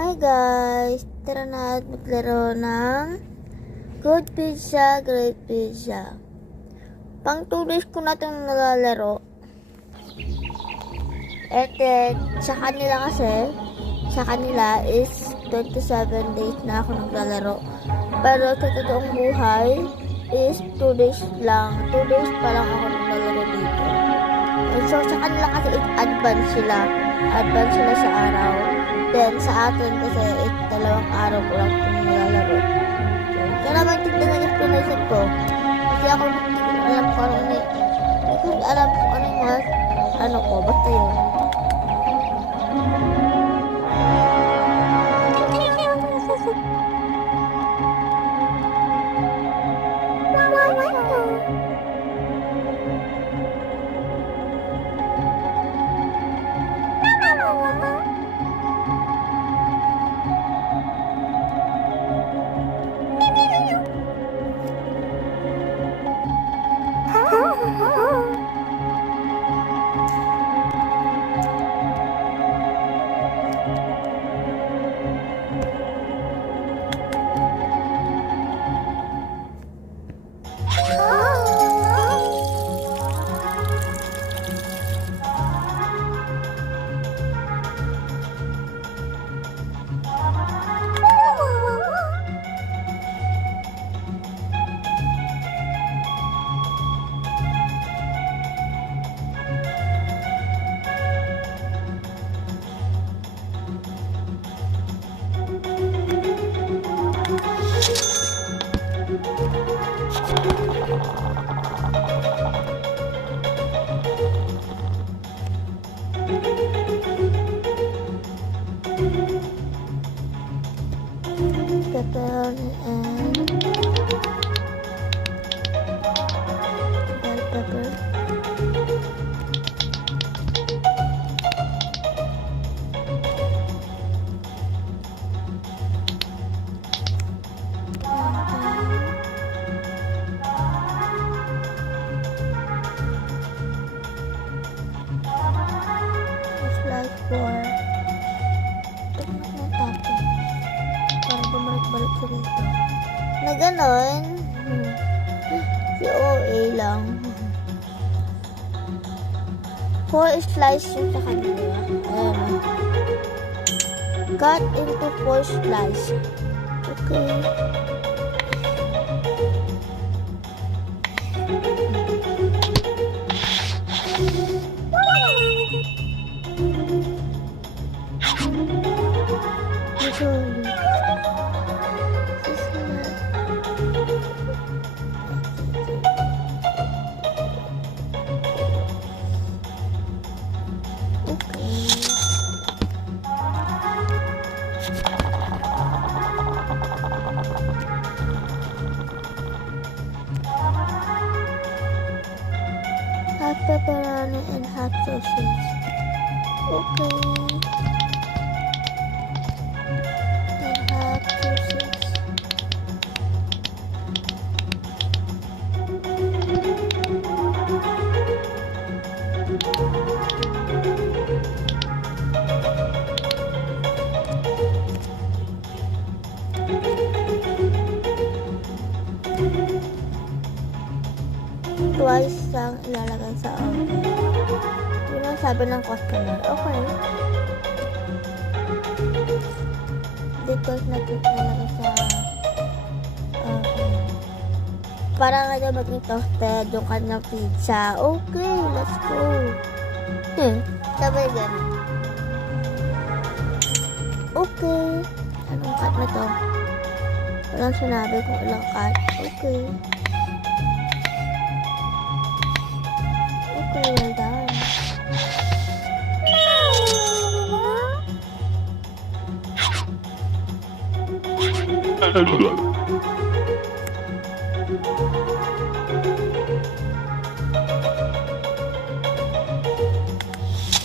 Hi guys! Tara na at maglaro ng Good Pizza, Great Pizza. Pang 2 days ko na itong nalalaro. At sa kanila is 27 days na ako naglalaro. Pero sa totoong buhay is 2 days lang. 2 days pa lang ako naglalaro dito. So sa kanila kasi advance sila. Advance sila sa araw. Then sa atin kasi 2 araw ko lang itong nalalaro. So naman tignan ng explanation ko. Kasi ako alam ko ano yung mga ko. Basta yun. Pepperoni and bell pepper. It's like for balik ko rito. Na ganon. Si OA lang. 4 slice yung sa kanila. Ayan. Cut into 4 slice. Okay. Half pepperoni and half sausage. Okay. And half sausage. Twice ang ilalagay sa oven. Yun ang sabi ng customer. Okay. Dito natin ilalagay sa oven. Para nga na maging toasted yung kanyang pizza. Okay, let's go. Sabay ganun. Okay. Anong cut na to? Walang sinabi kung ilang cut. Okay. Okay, well done.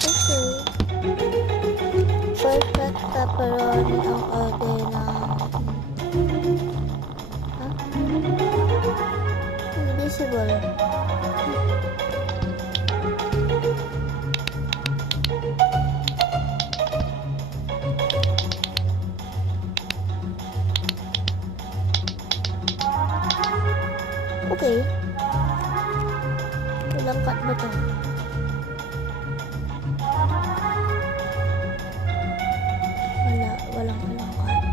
Okay. Perfect pepperoni ang order natin. Invisible. Okay. Ilang cut ba to? Walang cut.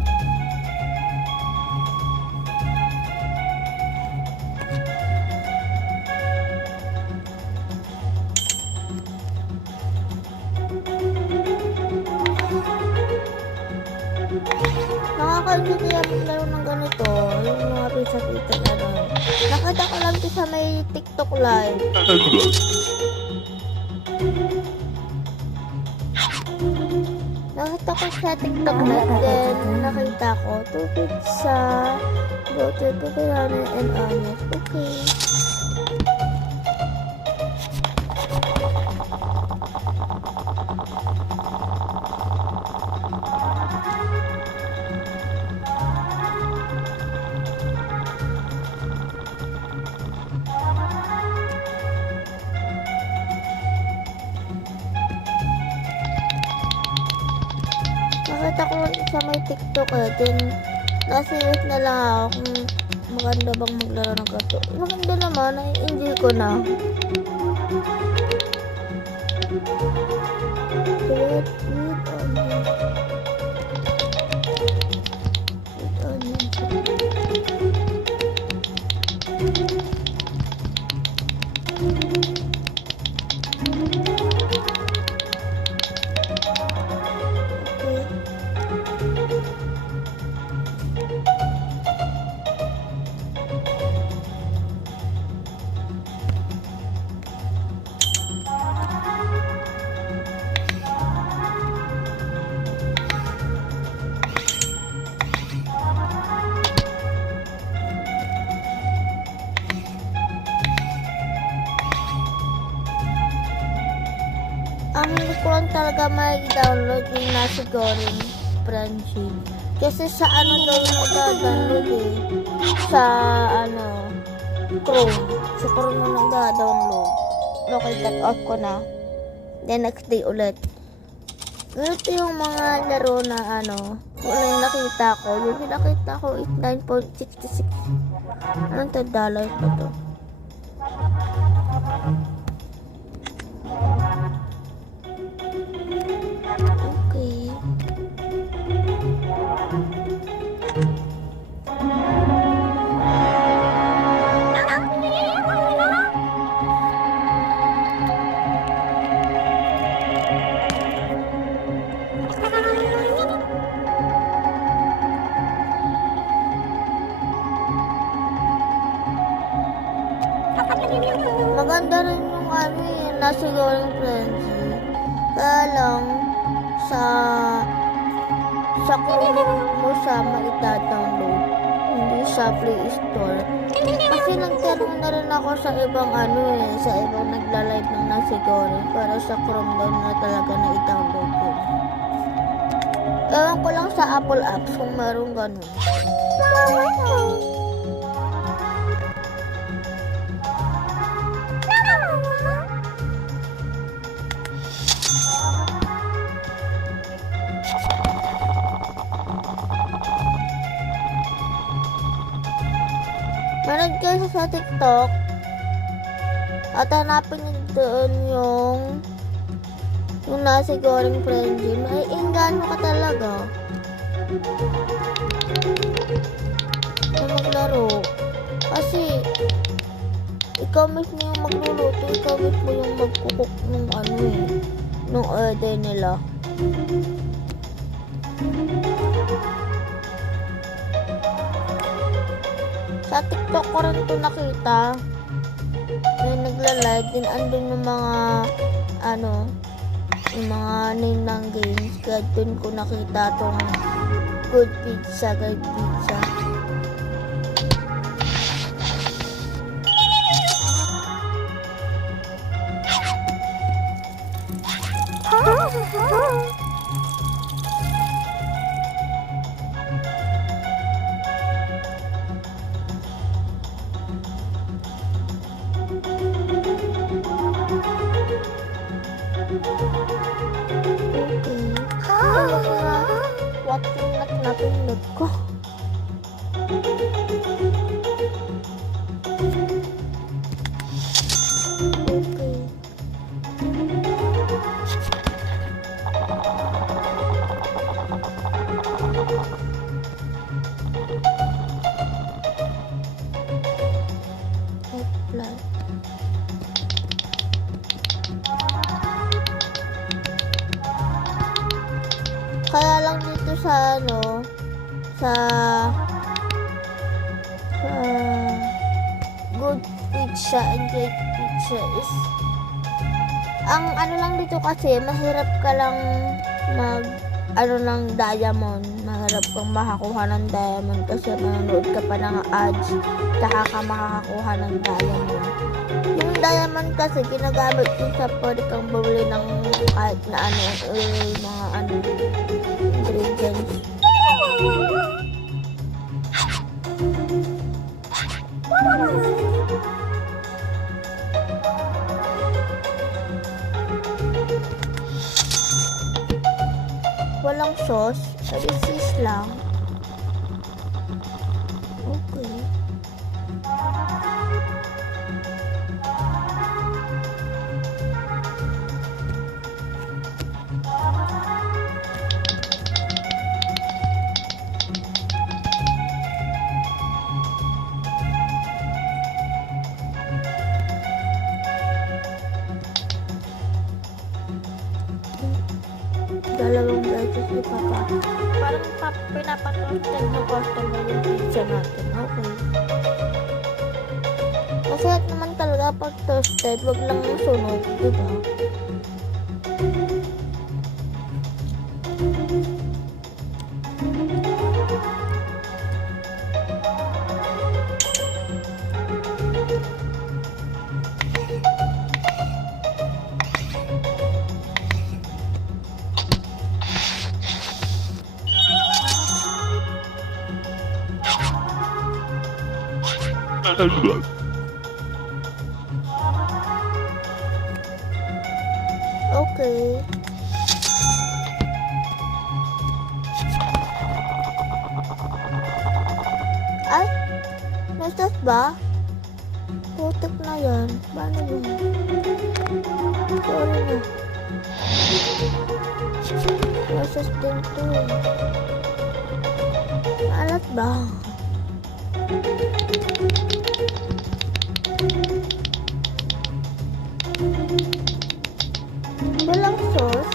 Nakaka-enjoy kaya maglaro ng ganito. Yung mga pizza-pizza na lang. Nakita ko lang ito sa may TikTok live. Nakita ko sa TikTok live. Then, nakita ko 2 pizza, bloated pepperoni, and onions. Okay. Nakita ko sa may TikTok then nasirit na lang ako kung maganda bang maglaro ng gato. Maganda naman, enjoy ko na. With onion. With onion. Ang hindi ko lang talaga mag-download yung nasi goreng Frenchie. Kasi sa ano daw nag-download sa Chrome. Sa Chrome na nag-download. Okay, cut off ko na. Then next day ulit. Ganito yung mga laro na kung ano yung nakita ko. Yung nakita ko is 9.66. Anong $10 ba to? Okay. Maganda rin yung nasi goreng Frenchie. Kaya lang, sa Chrome mo siya maita-download. Hindi sa Play Store. Kasi nagkaroon na rin ako sa ibang sa ibang nagla-live ng nasi goreng. Para sa Chrome daw na talaga na i-download ko. Ewan ko lang sa Apple apps kung meron ganun. Manood kayo sa TikTok at hanapin nyo doon yung nasi goreng Frenchie. May ingano ka talaga na maglaro. Kasi ikaw mismo yung magluluto, ikaw mismo yung magkukuk ng nung order nila. Sa TikTok ko rin ito nakita. May nagla-live din, andun yung mga yung mga name ng games. Kaya dun ko nakita tong Good Pizza, Good Pizza. What yung napindot ko? Kaya lang dito sa sa Good Pizza and Great Pizza is ang lang dito kasi mahirap ka lang mag ng diamond. Mahirap kang makakuha ng diamond kasi manonood ka pa ng ads saka ka makakakuha ng diamond. Yung diamond kasi ginagamit din sa pwede kang bumili ng kahit na mga ingredients. Walang sauce, sis lang. Okay. Dalawang beses ipapa. Parang pinapatoasted ng customer yung pizza natin. Okay. Kasi naman talaga pag toasted, wag lang yung sunog, diba? Okay. Ay, may sauce ba? Putik na yan. Paano yun? Sorry na. May sauce din to. Alat ba? Walang sauce.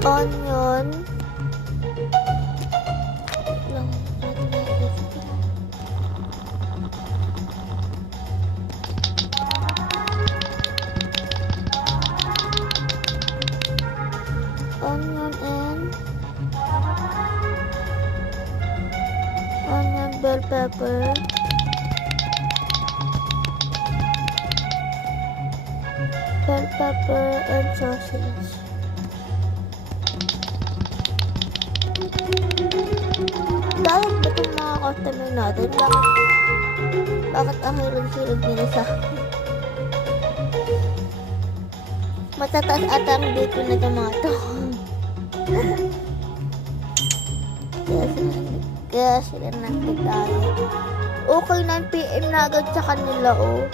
Onion. Onion, bell pepper. Bell pepper and sausage. Dahil ba itong mga customer natin? Bakit ang hirag-hirag nila sa matataas atang dito na itong mga to? Kaya sila nagtatayo. Okay, 9 PM na agad sa kanila, oh.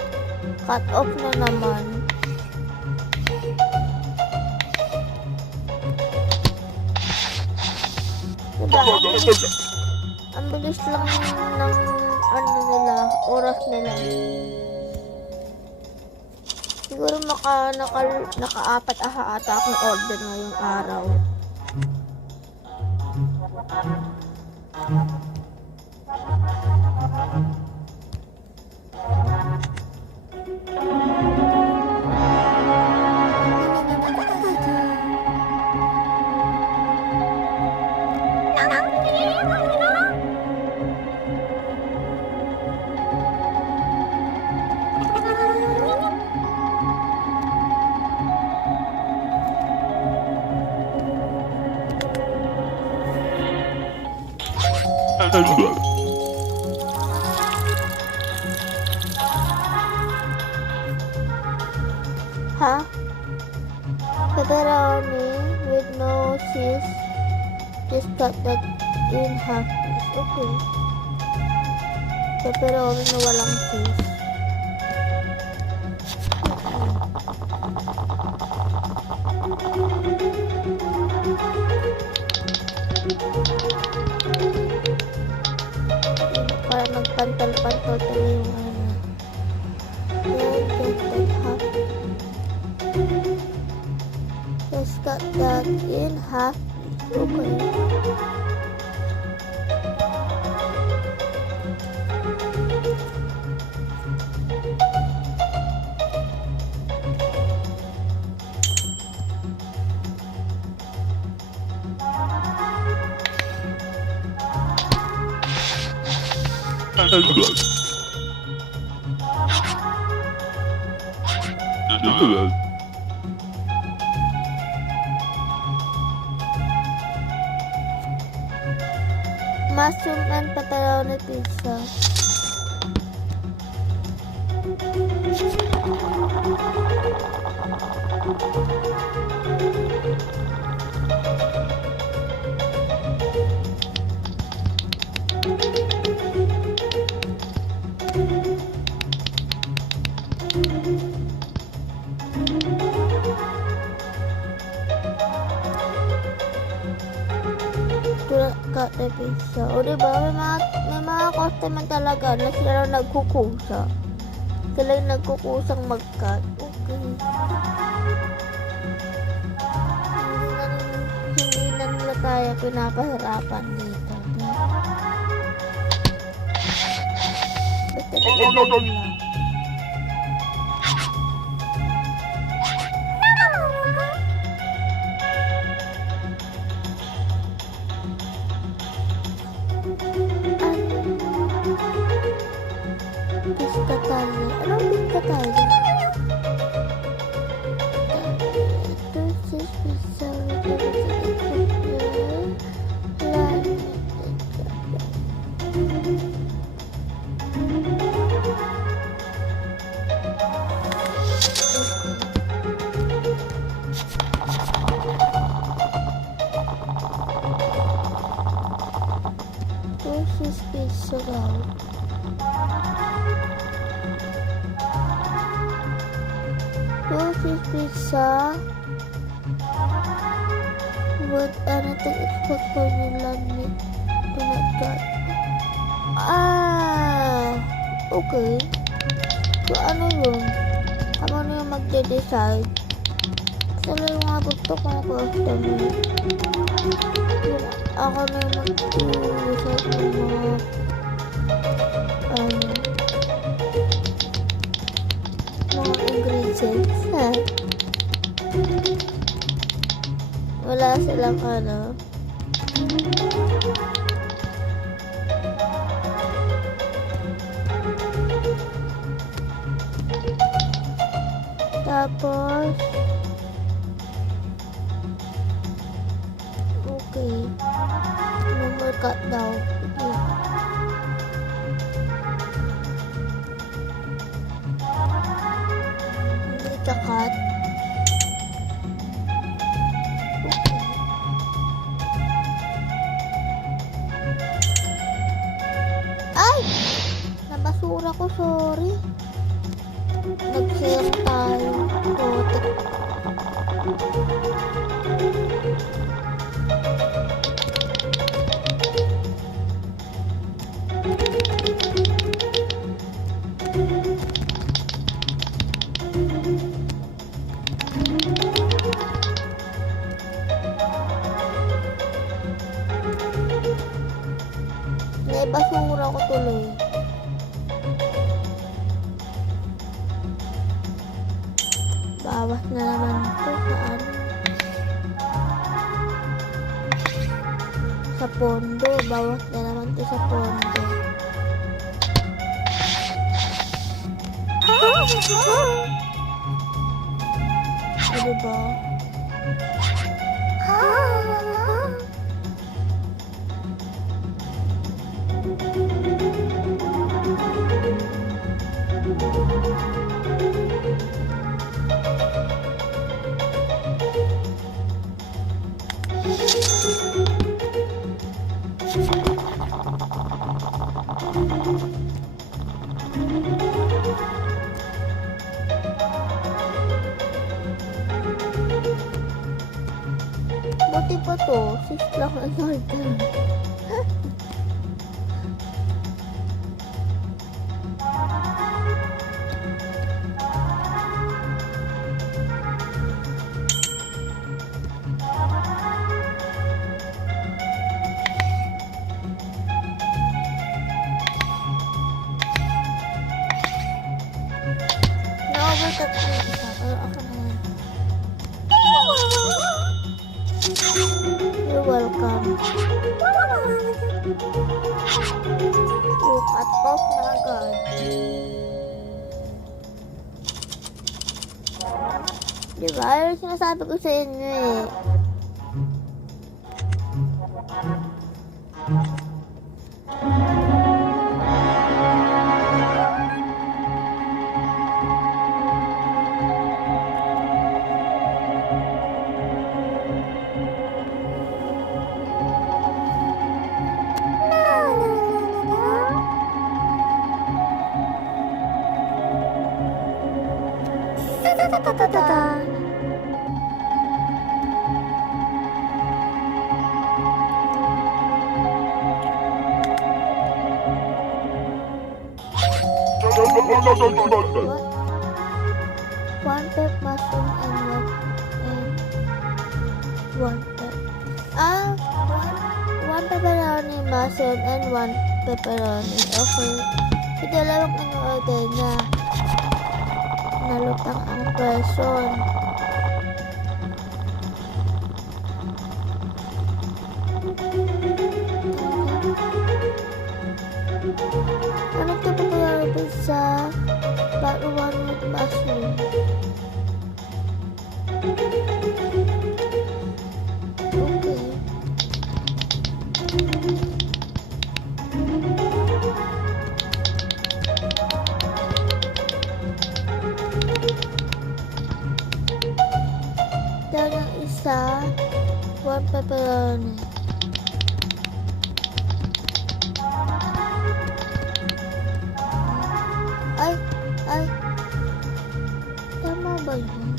Cut off na naman. Diba? Ang bilis lang ng oras nila. Siguro naka-apat ata akong order ngayong araw. Ha? Pepperoni with no cheese. Just cut that in half, please. Okay. Pepperoni na walang cheese. Para nagpantal-pantal tuloy yung ano. Then, get that half. Just cut that in half. Okay. Mushroom and pepperoni pizza. Cut the pizza. O diba, may mga customer talaga na sila lang nagkukusa. Sila yung nagkukusang mag-cut. Okay. Hindi na nila tayo pinapahirapan dito. Basta lang. Pista tayo. Anong pista tayo? This is pizza with everything. This is pizza daw. This pizza with anything except for Milan meat. Do not cut. Okay. So ano yun? Ako na yung magde-decide. Sila yung mga gusto kong customer. Ako na yung mag-decide ng mga ingredients. Wala silang ano. Tapos okay. Number cut daw. Okay. Cut. Ay! Nabasura ko, sorry. Nag-share tayo. Kotek. Basura ko tuloy. Bawas na naman ito sa ano. Sa pondo. Bawas na naman ito sa pondo. O diba? Fish lang ang order. Na-overcut ko yung isa, pero ako na yan. You're welcome. You cut off na agad. Diba? Yung sinasabi ko sa inyo eh. Ta-ta-ta-ta-ta. What? One pep mushroom and one pep. One pepperoni mushroom and one pepperoni. Okay. Yung dalawang in-order niya. Nalutang ang person. Ano ito pa kaya sa baruan with mushroom? Okay. Dan yang isa, one pepperoni. Ay, tama ba yun?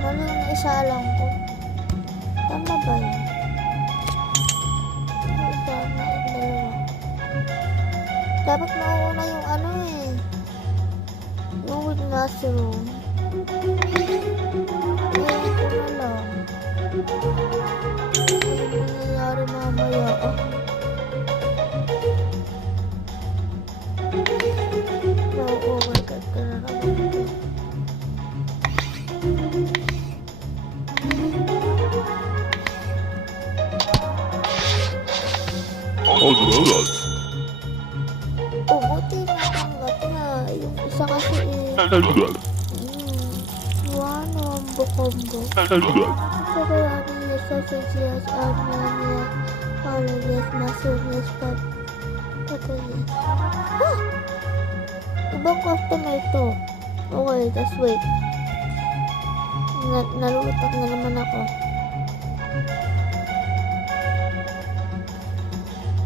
Mali yung isa lang ko. Tama ba yun? Yung isa na yung dalawa. Dapat nauuna yung ano eh. Yung with mushroom. Ngayon ko na lang. Ano mangyayari mamaya? Na-overcut ko na naman ito. Buti natanggap na. Yung isa kasi one combo. Pepperoni, yes, sausage, yes, onion, yes, olive, yes, mushroom, yes, pepper, yes. Huh! Ibang customer ito. Okay, just wait. Nalulutak na naman ako.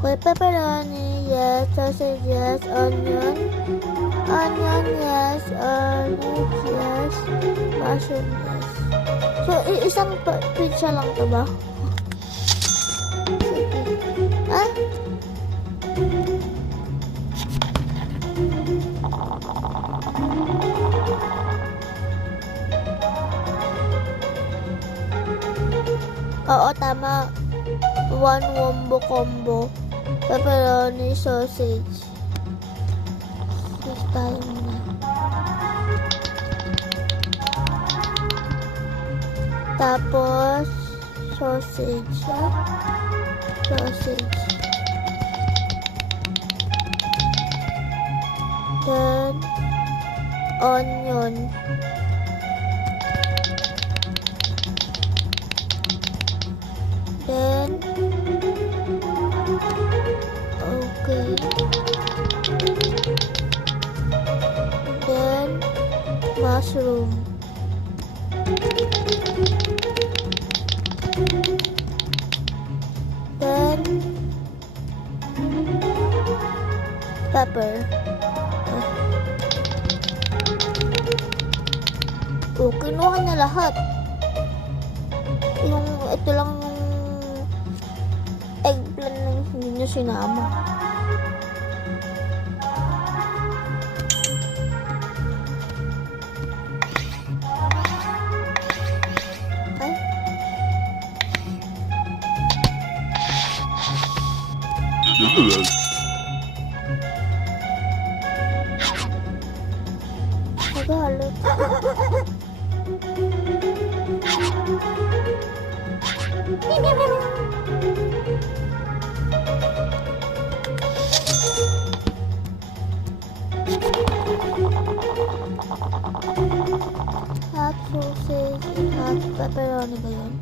Okay, pepperoni, yes, sausage, yes, onion, yes, olive, yes, mushroom, yes. So, isang pizza lang ito ba? Sige. Ha? Oo, tama. One wombo combo. Pepperoni, sausage. Yes, tayo muna. Tapos, sausage. Sausage. Then, onion. Then, okay. Then, mushroom. Then, pepper. Oh, kinuha na lahat. ito lang yung eggplant na hindi niya sinama. Ay. Nagalit. Hot sausage and hot pepperoni ba yun?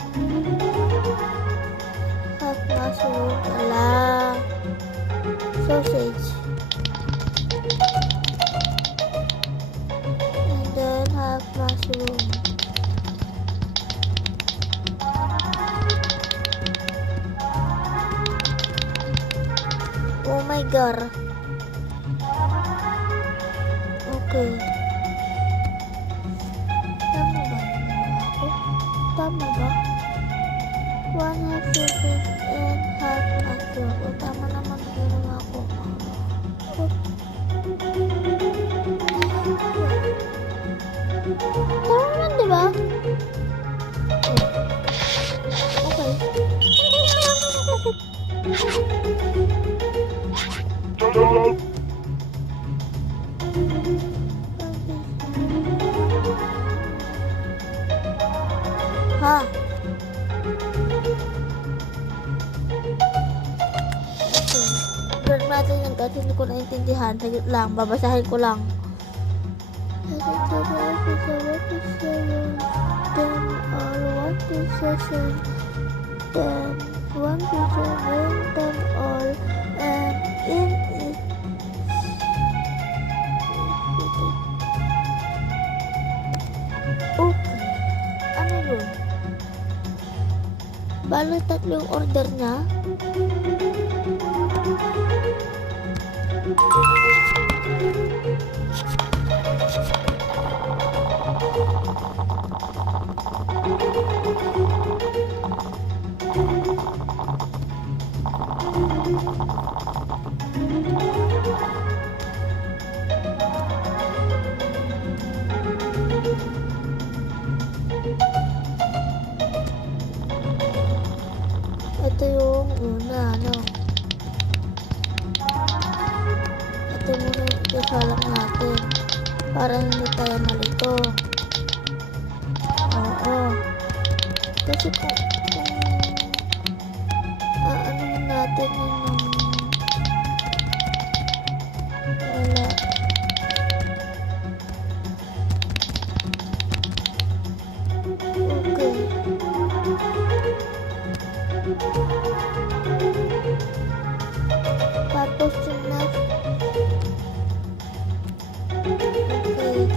Hot mushroom. Ala. Sausage. And then hot mushroom. Oh my god. Okay. Tama ba? Tama ba? One hot sausage and hot mushroom. O, tama naman ang ginawa ko. Tama naman, di ba? Okay. Ha? Pero natin yung kahit hindi ko naintindihan. Saglit lang, babasahin ko lang. Then one picture bring them all and in it okay. Ano yun? Balo tatlo yung order niya. Ito yung una, ano? Ito muna yung isalang natin para hindi tayo malito. Oo. Kasi kung ano natin yun ng wala. Okay. Tapos yung next. Okay.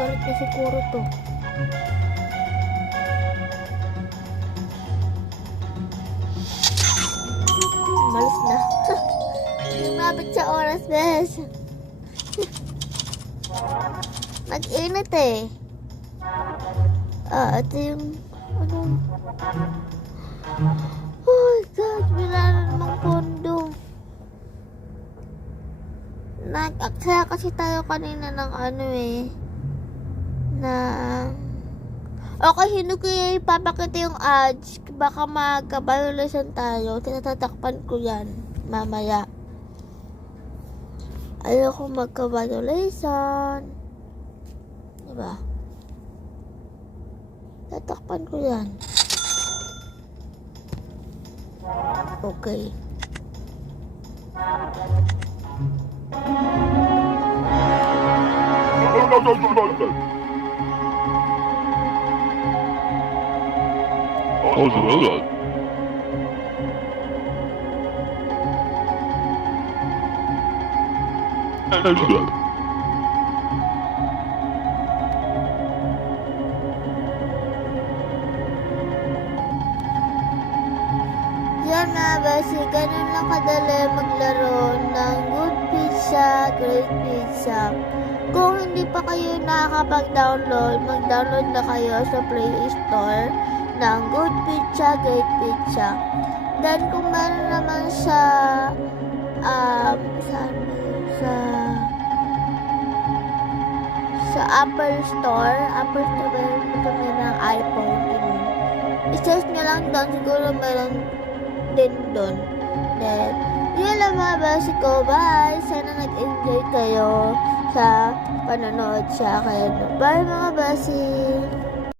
Galit na siguro to. Malis na. Lumapit sa oras, bes. Nag-init eh. Ito yung ano. Oh my God, wala na namang kondo. Nag-aksaya kasi tayo kanina ng ano eh. Na okay, hindi ko ipapakita yung ads, baka magka-violation tayo. Tinatatakpan ko yan mamaya. Ayoko magka-violation, diba? Tatakpan ko yan. Okay. Yan nga basi, ganun lang kadali maglaro ng Good Pizza, Great Pizza. Kung hindi pa kayo nakakapag-download, mag-download na kayo sa Play Store ng Good Pizza, Great Pizza. Then kung meron naman sa saan ba yun? Sa Apple Store ba yun? Ito may ng iPhone. I-search nyo lang doon, siguro meron din doon. Then, yun lang mga basi ko. Bye! Sana nag-enjoy kayo sa panonood sa akin. Bye mga basi!